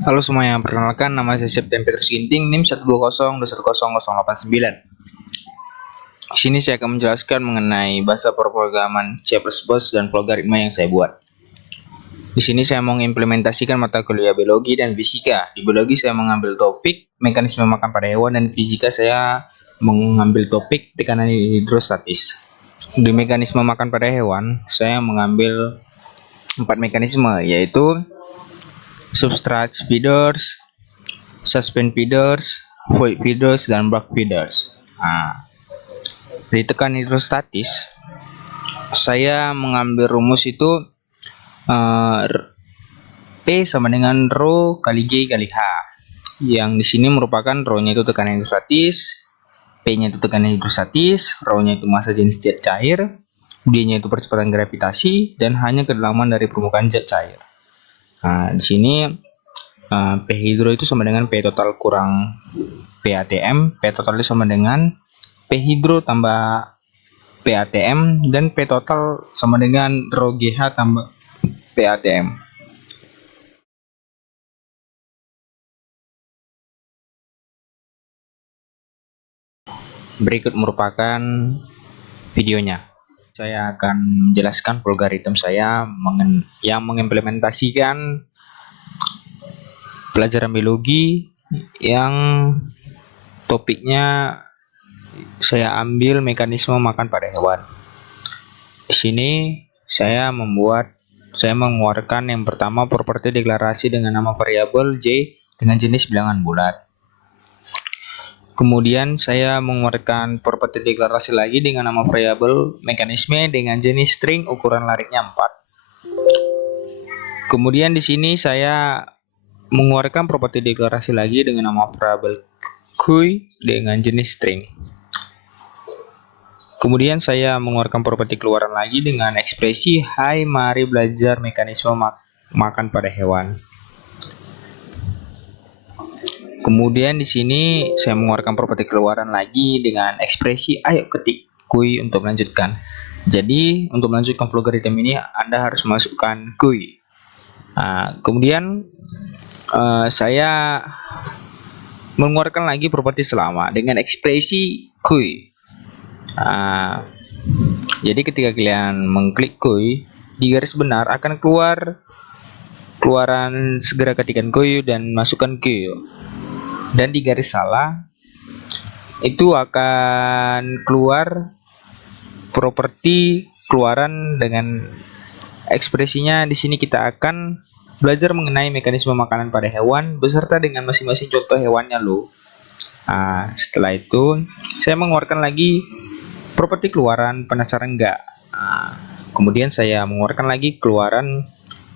Halo semuanya, perkenalkan nama saya Septian Petrus Ginting, NIM 120210089. Di sini saya akan menjelaskan mengenai bahasa pemrograman C++ dan logaritma yang saya buat. Di sini saya mau mengimplementasikan mata kuliah biologi dan fisika. Di biologi saya mengambil topik mekanisme makan pada hewan, dan fisika saya mengambil topik tekanan hidrostatis. Di mekanisme makan pada hewan, saya mengambil 4 mekanisme, yaitu substrate feeders, suspend feeders, void feeders, dan bulk feeders. Nah, di tekan hidrostatis, saya mengambil rumus itu P sama dengan rho kali G kali H. Yang di sini merupakan rho-nya itu tekanan hidrostatis, P-nya itu tekanan hidrostatis, rho-nya itu massa jenis zat cair, D-nya itu percepatan gravitasi, dan H-nya kedalaman dari permukaan zat cair. Nah, di sini P hidro itu sama dengan P total kurang P ATM. P total itu sama dengan P hidro tambah P ATM, dan P total sama dengan rho GH tambah P ATM. Berikut merupakan videonya. Saya akan menjelaskan algoritma saya yang mengimplementasikan pelajaran biologi yang topiknya saya ambil mekanisme makan pada hewan. Di sini saya mengeluarkan yang pertama properti deklarasi dengan nama variabel J dengan jenis bilangan bulat. Kemudian saya mengeluarkan properti deklarasi lagi dengan nama variabel mekanisme dengan jenis string ukuran lariknya 4. Kemudian di sini saya mengeluarkan properti deklarasi lagi dengan nama variabel Q dengan jenis string. Kemudian saya mengeluarkan properti keluaran lagi dengan ekspresi hai mari belajar mekanisme makan pada hewan. Kemudian di sini saya mengeluarkan properti keluaran lagi dengan ekspresi ayo ketik kui untuk melanjutkan. Jadi untuk melanjutkan logaritma ini Anda harus masukkan kui. Kemudian saya mengeluarkan lagi properti selama dengan ekspresi kui. Jadi ketika kalian mengklik kui, di garis benar akan keluaran segera ketikan kui dan masukkan kui. Dan di garis salah itu akan keluar properti keluaran dengan ekspresinya. Di sini kita akan belajar mengenai mekanisme makanan pada hewan beserta dengan masing-masing contoh hewannya loh. Setelah itu saya mengeluarkan lagi properti keluaran, penasaran enggak? Kemudian saya mengeluarkan lagi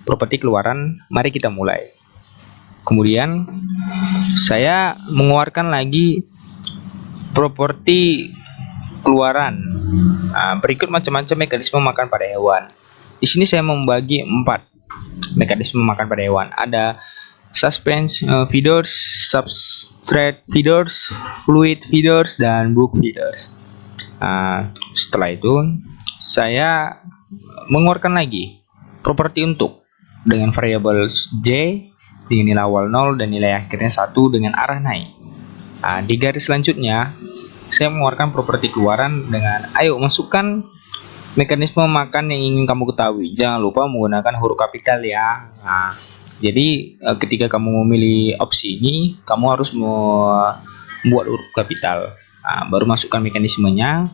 properti keluaran, mari kita mulai. Kemudian saya mengeluarkan lagi properti keluaran. Berikut macam-macam mekanisme makan pada hewan. Di sini saya membagi 4 mekanisme makan pada hewan. Ada suspense feeders, substrate feeders, fluid feeders, dan bulk feeders. Setelah itu saya mengeluarkan lagi properti untuk dengan variabel J dengan nilai awal 0 dan nilai akhirnya 1 dengan arah naik. Di garis selanjutnya saya mengeluarkan properti keluaran dengan ayo masukkan mekanisme makan yang ingin kamu ketahui. Jangan lupa menggunakan huruf kapital ya. Jadi ketika kamu memilih opsi ini, kamu harus membuat huruf kapital. Baru masukkan mekanismenya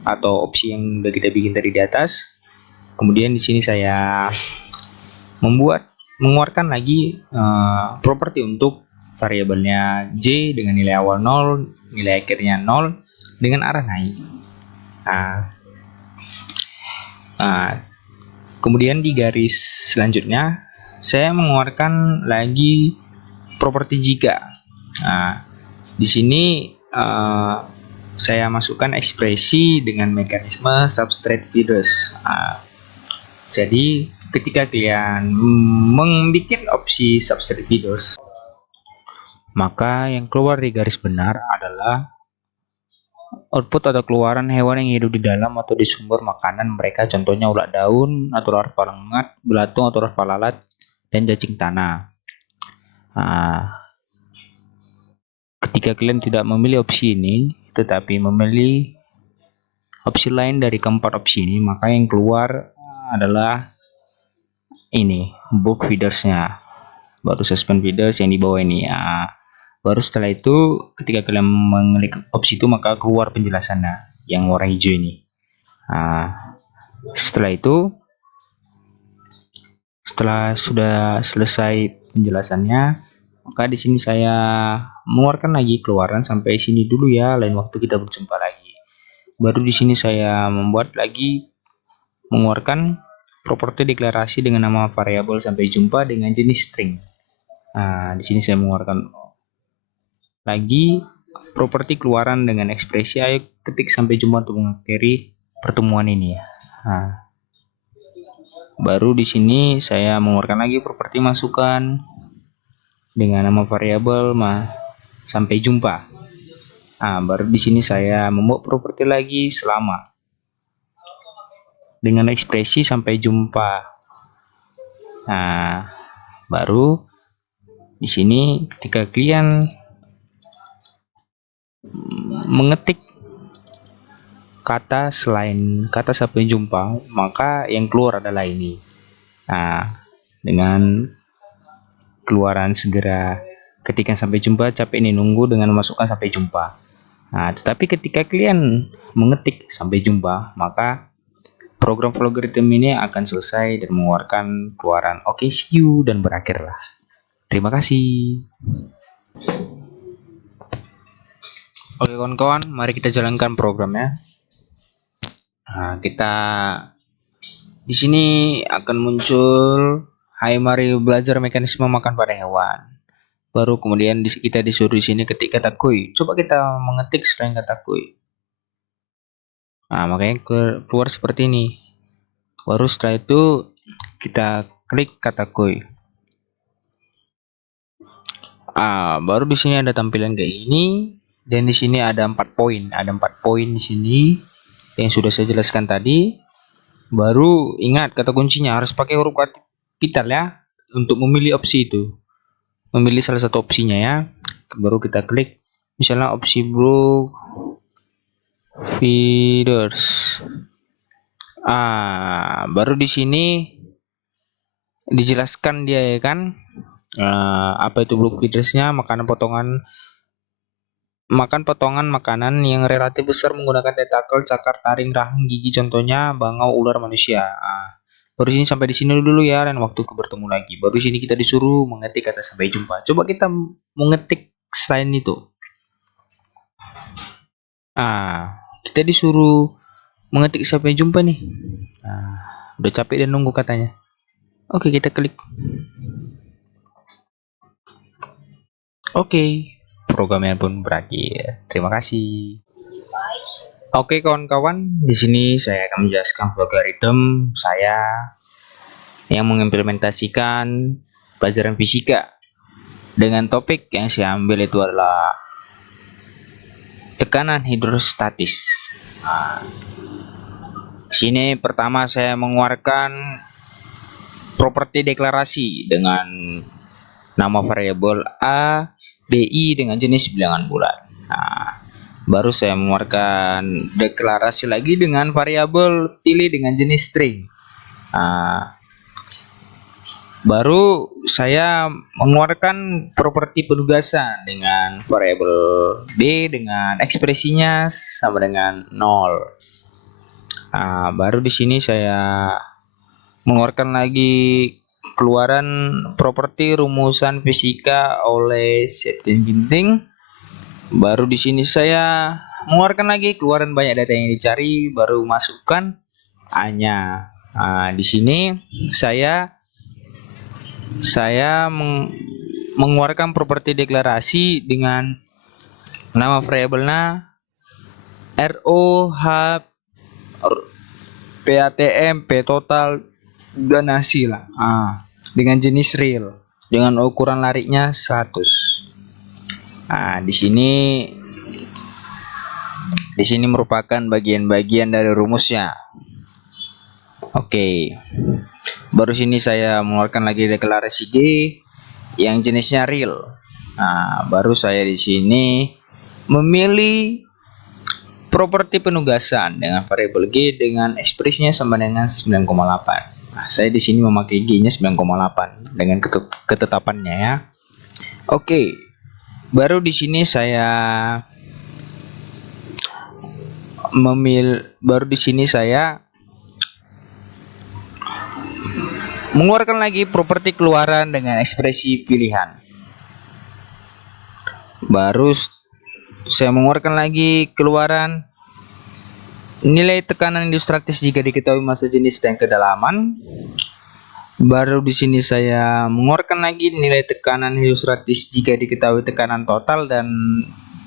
atau opsi yang sudah kita bikin tadi di atas. Kemudian di sini saya mengeluarkan lagi properti untuk variabelnya J dengan nilai awal 0, nilai akhirnya 0 dengan arah naik. Kemudian di garis selanjutnya saya mengeluarkan lagi properti jika. Di sini saya masukkan ekspresi dengan mekanisme substrate feeders. Jadi ketika kalian membuat opsi substrate feeders, maka yang keluar di garis benar adalah output atau keluaran hewan yang hidup di dalam atau di sumber makanan mereka, contohnya ulat daun atau larva lengat, belatung atau larva lalat, dan cacing tanah. Nah, ketika kalian tidak memilih opsi ini, tetapi memilih opsi lain dari keempat opsi ini, maka yang keluar adalah ini, book feedersnya. Baru suspend feeders yang di bawah ini. Baru setelah itu, ketika kalian mengklik opsi itu, maka keluar penjelasannya yang warna hijau ini. Setelah itu, setelah sudah selesai penjelasannya, maka di sini saya mengeluarkan lagi keluaran sampai sini dulu ya. Lain waktu kita berjumpa lagi. Baru di sini saya membuat lagi mengeluarkan properti deklarasi dengan nama variabel sampai jumpa dengan jenis string. Nah, di sini saya mengeluarkan lagi properti keluaran dengan ekspresi ayo ketik sampai jumpa untuk mengakhiri pertemuan ini ya. Nah, baru di sini saya mengeluarkan lagi properti masukan dengan nama variabel sampai jumpa. Nah, baru di sini saya membuat properti lagi selama dengan ekspresi sampai jumpa. Nah, baru di sini ketika kalian mengetik kata selain kata sampai jumpa, maka yang keluar adalah ini. Nah, dengan keluaran segera ketika sampai jumpa, capek ini nunggu dengan memasukkan sampai jumpa. Nah, tetapi ketika kalian mengetik sampai jumpa, maka program logarithm ini akan selesai dan mengeluarkan keluaran oke, see you, dan berakhirlah. Terima kasih. Oke kawan-kawan, mari kita jalankan programnya. Nah, kita di sini akan muncul, hai mari belajar mekanisme makan pada hewan. Baru kemudian kita disuruh di sini ketik kata koi. Coba kita mengetik selain kata koi. Nah, makanya keluar seperti ini. Baru setelah itu kita klik kata koi. Baru di sini ada tampilan kayak ini. Dan di sini ada 4 poin. Ada 4 poin di sini yang sudah saya jelaskan tadi. Baru ingat kata kuncinya harus pakai huruf kapital ya untuk memilih opsi itu. Memilih salah satu opsinya ya. Baru kita klik misalnya opsi book feeders. Baru di sini dijelaskan dia ya kan. Apa itu block feedersnya? Makan potongan makanan yang relatif besar menggunakan tentakel, cakar, taring, rahang, gigi, contohnya bangau, ular, manusia. Baru sini sampai di sini dulu ya, dan waktu bertemu lagi. Baru sini kita disuruh mengetik kata sampai jumpa. Coba kita mengetik selain itu. Kita disuruh mengetik sampai jumpa nih. Udah capek dan nunggu katanya. Oke, kita klik. Oke. Programnya pun berakhir. Terima kasih. Oke kawan-kawan, di sini saya akan menjelaskan logarithm saya yang mengimplementasikan pelajaran fisika dengan topik yang saya ambil itu adalah tekanan hidrostatis. Sini pertama saya mengeluarkan properti deklarasi dengan nama variabel A, BI dengan jenis bilangan bulat. Baru saya mengeluarkan deklarasi lagi dengan variabel pilih dengan jenis string. Baru saya mengeluarkan properti penugasan dengan variabel B dengan ekspresinya sama dengan 0. Baru di sini saya mengeluarkan lagi keluaran properti rumusan fisika oleh Septin Ginting. Baru di sini saya mengeluarkan lagi keluaran banyak data yang dicari, baru masukkan A-nya. Di sini saya mengeluarkan properti deklarasi dengan nama variabelnya ROH PATM P total dan hasil dengan jenis real dengan ukuran lariknya 100. Di sini merupakan bagian-bagian dari rumusnya. Oke. Baru sini saya mengeluarkan lagi deklarasi G yang jenisnya real. Nah, baru saya di sini memilih properti penugasan dengan variabel G dengan ekspresinya sama dengan 9,8. Nah, saya di sini memakai G-nya 9,8 dengan ketetapannya ya. Oke. Baru di sini saya mengeluarkan lagi properti keluaran dengan ekspresi pilihan. Baru saya mengeluarkan lagi keluaran nilai tekanan ilustratif jika diketahui massa jenis dan kedalaman. Baru di sini saya mengeluarkan lagi nilai tekanan ilustratif jika diketahui tekanan total dan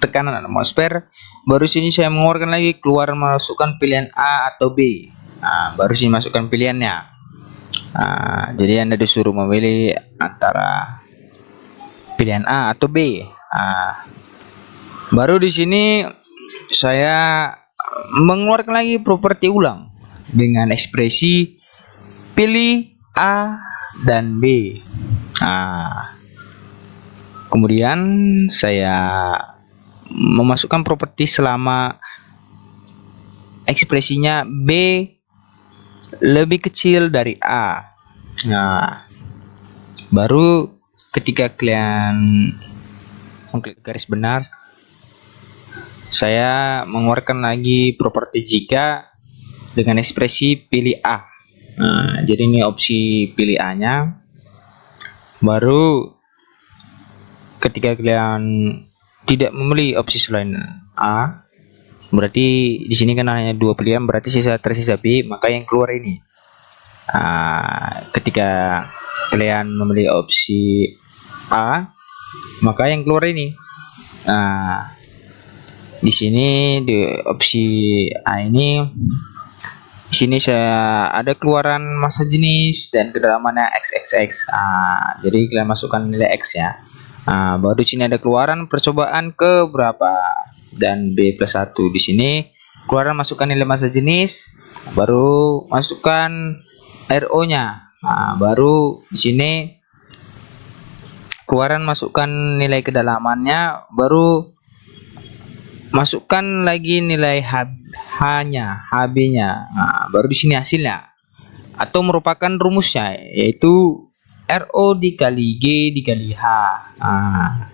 tekanan atmosfer. Baru sini saya mengeluarkan lagi keluar masukkan pilihan A atau B. Nah, baru sini masukkan pilihannya. Nah, jadi Anda disuruh memilih antara pilihan A atau B. Nah, baru di sini saya mengeluarkan lagi properti ulang dengan ekspresi pilih A dan B. Nah, kemudian saya memasukkan properti selama ekspresinya B lebih kecil dari A. Nah, baru ketika kalian mengklik garis benar, saya mengeluarkan lagi properti jika dengan ekspresi pilih A. Nah, jadi ini opsi pilih A-nya. Baru ketika kalian tidak memilih opsi selain A, berarti di sini kan hanya dua pilihan, berarti tersisa B, maka yang keluar ini. Nah, ketika kalian memilih opsi A, maka yang keluar ini. Nah, di sini di opsi A ini, di sini saya ada keluaran massa jenis dan kedalamannya XXX. Nah, jadi kalian masukkan nilai X ya. Nah, baru di sini ada keluaran percobaan ke berapa dan B plus 1. Di sini keluaran masukkan nilai massa jenis, baru masukkan RO-nya. Nah, baru di sini keluaran masukkan nilai kedalamannya, baru masukkan lagi nilai H-nya, HB-nya. Nah, baru di sini hasilnya atau merupakan rumusnya, yaitu RO dikali G dikali H. Nah,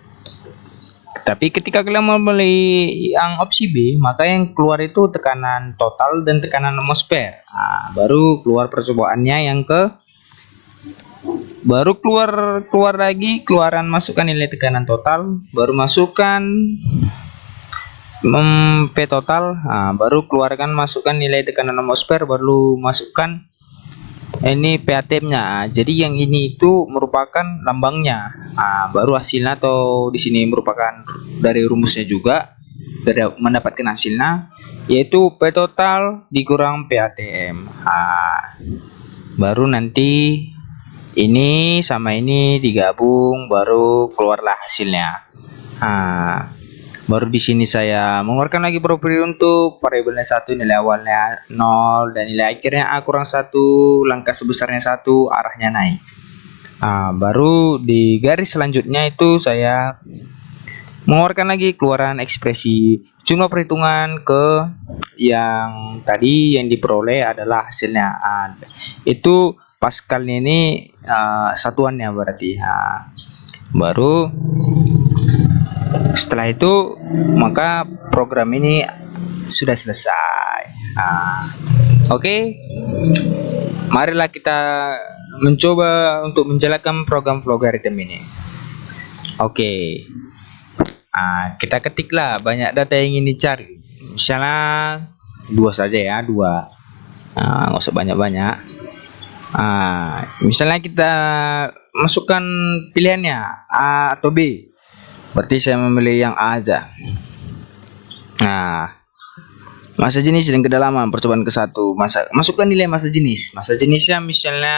tapi ketika kalian memilih yang opsi B, maka yang keluar itu tekanan total dan tekanan atmosfer. Nah, baru keluar percobaannya yang ke baru keluar lagi keluaran masukkan nilai tekanan total, baru masukkan P total. Nah, baru keluarkan masukkan nilai tekanan atmosfer, baru masukkan ini PATM-nya. Nah, jadi yang ini itu merupakan lambangnya. Nah, baru hasilnya atau di sini merupakan dari rumusnya juga mendapatkan hasilnya, yaitu P total dikurang PATM. Nah, baru nanti ini sama ini digabung, baru keluarlah hasilnya. Nah, baru di sini saya mengeluarkan lagi properti untuk variabelnya 1, nilai awalnya 0 dan nilai akhirnya A kurang 1, langkah sebesarnya 1, arahnya naik. Nah, baru di garis selanjutnya itu saya mengeluarkan lagi keluaran ekspresi jumlah perhitungan ke yang tadi yang diperoleh adalah hasilnya. Nah, itu Pascal ini satuannya berarti. Nah, baru setelah itu maka program ini sudah selesai. Nah, oke. Marilah kita mencoba untuk menjalankan program logaritm ini. Oke. Nah, kita ketiklah banyak data yang ingin dicari. Misalnya 2 saja ya, 2. Nah, nggak usah banyak-banyak. Nah, misalnya kita masukkan pilihannya A atau B. Berarti saya memilih yang A aja. Nah, massa jenis dan kedalaman percobaan ke-1. Masukkan nilai massa jenis. Massa jenisnya misalnya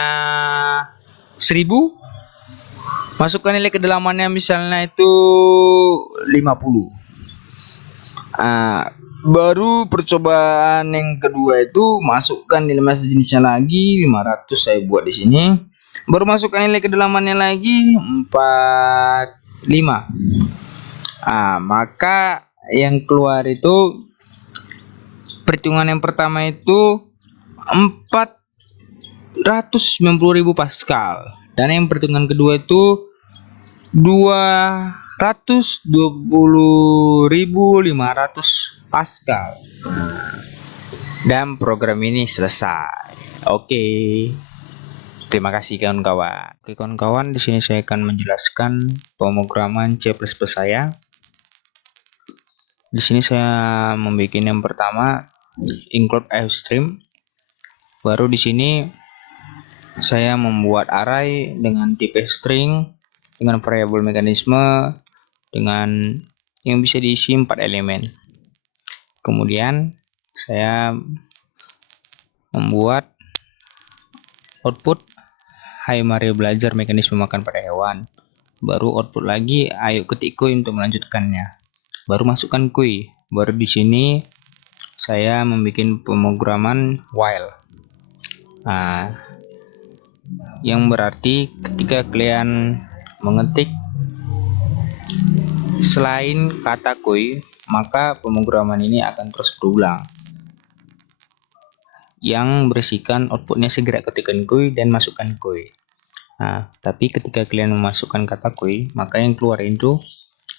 1000. Masukkan nilai kedalamannya misalnya itu 50. Nah, baru percobaan yang kedua itu masukkan nilai massa jenisnya lagi 500, saya buat di sini. Baru masukkan nilai kedalamannya lagi 45. Maka yang keluar itu perhitungan yang pertama itu 490.000 Pascal, dan yang perhitungan kedua itu 220.500 Pascal. Dan program ini selesai. Oke. Terima kasih kawan-kawan. Oke kawan-kawan, di sini saya akan menjelaskan pemrograman C++ saya. Di sini saya membuat yang pertama include iostream. Baru di sini saya membuat array dengan tipe string, dengan variabel mekanisme, dengan yang bisa diisi 4 elemen. Kemudian saya membuat output, hai mari belajar mekanisme makan pada hewan. Baru output lagi, ayo ketik kui untuk melanjutkannya. Baru masukkan kui. Baru di sini saya membuat pemrograman while. Yang berarti ketika kalian mengetik selain kata kui, maka pemrograman ini akan terus berulang. Yang berisikan outputnya segera ketikkan kui dan masukkan kui. Tapi ketika kalian memasukkan kata kui, maka yang keluar itu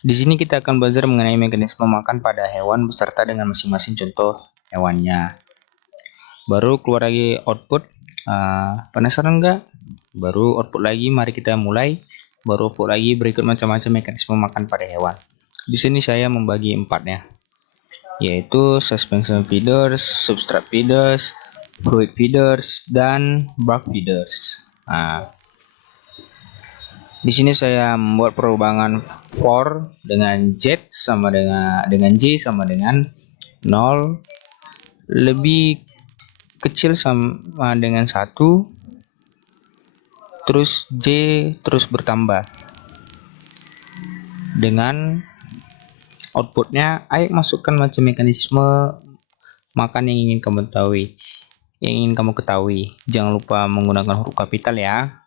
di sini kita akan belajar mengenai mekanisme makan pada hewan beserta dengan masing-masing contoh hewannya. Baru keluar lagi output. Penasaran nggak? Baru output lagi, mari kita mulai. Baru output lagi berikut macam-macam mekanisme makan pada hewan. Di sini saya membagi 4-nya, yaitu suspension feeders, substrate feeders, fruit feeders, dan bark feeders. Di sini saya membuat perubahan for dengan z sama dengan j sama dengan 0, lebih kecil sama dengan 1, terus j terus bertambah. Dengan outputnya, ayo masukkan macam mekanisme makan yang ingin kamu ketahui. Jangan lupa menggunakan huruf kapital ya.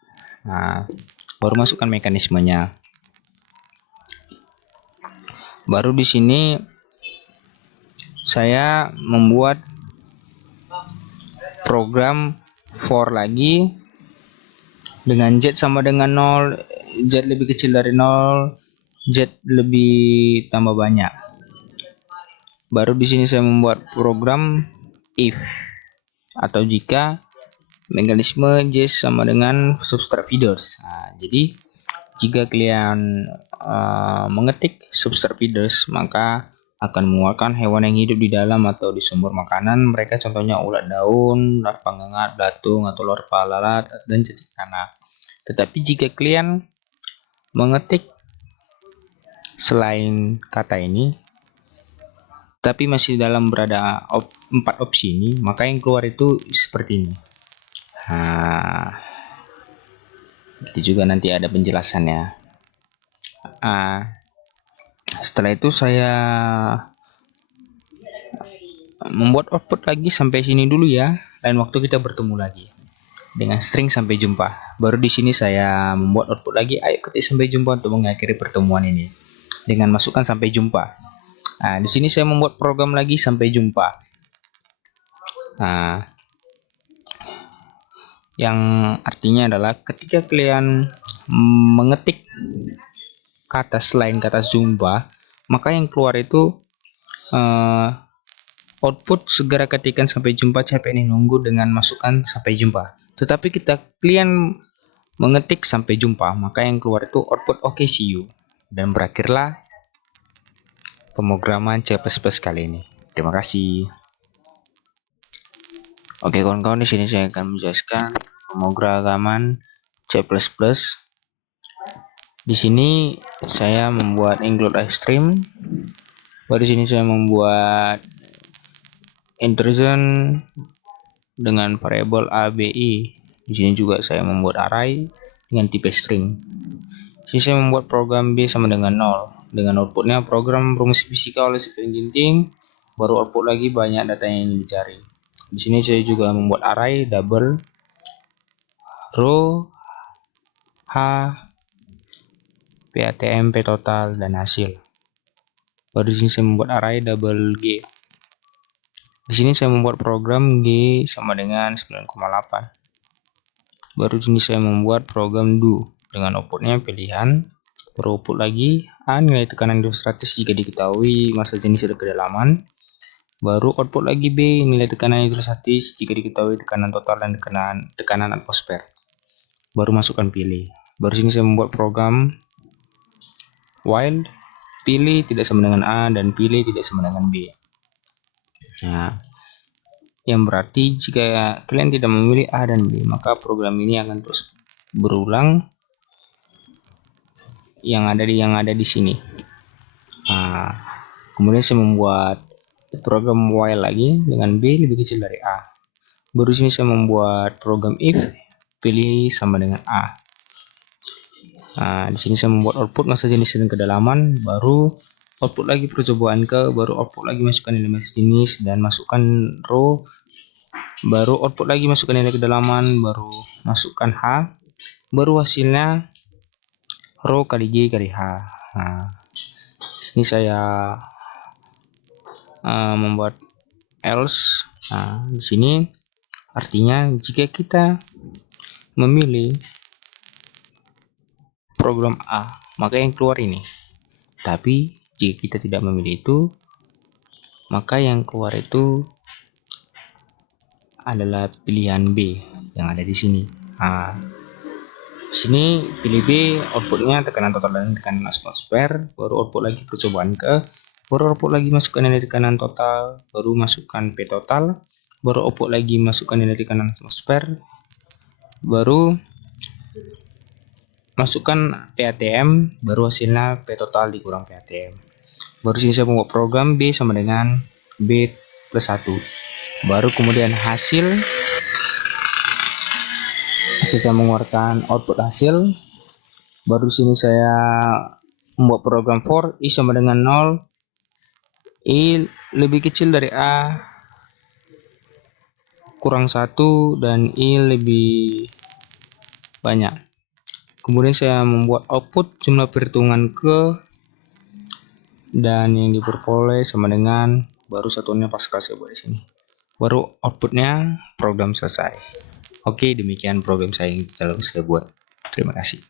Baru masukkan mekanismenya. Baru di sini saya membuat program for lagi dengan z sama dengan 0, z lebih kecil dari 0, z lebih tambah banyak. Baru di sini saya membuat program if atau jika mekanisme j sama dengan substrate feeders. Jadi jika kalian mengetik substrate feeders, maka akan mengeluarkan hewan yang hidup di dalam atau di sumber makanan mereka, contohnya ulat daun, larva ngengat, belatung, atau larva lalat, dan cacing tanah. Tetapi jika kalian mengetik selain kata ini, tapi masih dalam berada 4 opsi ini, maka yang keluar itu seperti ini. Itu juga nanti ada penjelasannya. Setelah itu saya membuat output lagi sampai sini dulu ya. Lain waktu kita bertemu lagi dengan string sampai jumpa. Baru di sini saya membuat output lagi, ayo ketik sampai jumpa untuk mengakhiri pertemuan ini dengan masukkan sampai jumpa. Di sini saya membuat program lagi sampai jumpa. Yang artinya adalah ketika kalian mengetik kata selain kata jumpa, maka yang keluar itu output segera ketikkan sampai jumpa, capek nih nunggu dengan masukkan sampai jumpa. Tetapi kita kalian mengetik sampai jumpa, maka yang keluar itu output okay see you. Dan berakhirlah pemrograman C++ kali ini. Terima kasih. Oke kawan-kawan, di sini saya akan menjelaskan pemrograman C++. Di sini saya membuat include iostream. Baru di sini saya membuat intrusion dengan variabel ABI. Di sini juga saya membuat array dengan tipe string. Di sini saya membuat program B sama dengan 0. Dengan outputnya program rumus fisika oleh sekeliling ginting. Baru output lagi banyak data yang ingin dicari. Di sini saya juga membuat array double row H, PATM, P total, dan hasil. Baru di sini saya membuat array double G. Di sini saya membuat program G sama dengan 9,8. Baru di sini saya membuat program do dengan outputnya pilihan. Baru output lagi A, nilai tekanan hidrostatis jika diketahui massa jenis dan kedalaman. Baru output lagi B, nilai tekanan hidrostatis jika diketahui tekanan total dan tekanan atmosfer. Baru masukkan pilih. Baru sini saya membuat program while pilih tidak sama dengan A dan pilih tidak sama dengan B. Nah, yang berarti jika kalian tidak memilih A dan B, maka program ini akan terus berulang yang ada di sini. Nah, kemudian saya membuat program while lagi dengan B lebih kecil dari A. Baru sini saya membuat program if pilih sama dengan A. Nah, di sini saya membuat output massa jenis dan kedalaman, baru output lagi percobaan ke, baru output lagi masukkan nilai massa jenis dan masukkan row, baru output lagi masukkan nilai kedalaman, baru masukkan H, baru hasilnya row kali G kali H. Nah, sini saya membuat else. Nah, di sini artinya jika kita memilih program A, maka yang keluar ini. Tapi jika kita tidak memilih itu, maka yang keluar itu adalah pilihan B yang ada di sini. Nah, sini pilih B, outputnya tekanan total dan tekanan atmosfer, baru output lagi percobaan ke, baru output lagi masukkan nilai tekanan total, baru masukkan P total, baru output lagi masukkan nilai tekanan atmosfer, baru masukkan PATM, baru hasilnya P total dikurang PATM. Baru sini saya membuat program B sama dengan B plus 1. Baru kemudian hasil saya mengeluarkan output hasil. Baru sini saya membuat program for I sama dengan 0, I lebih kecil dari A kurang 1 dan I lebih banyak. Kemudian saya membuat output jumlah perhitungan ke dan yang diperoleh sama dengan, baru satuannya Pascal saya buat di sini. Baru outputnya program selesai. Oke, demikian program saya yang saya buat. Terima kasih.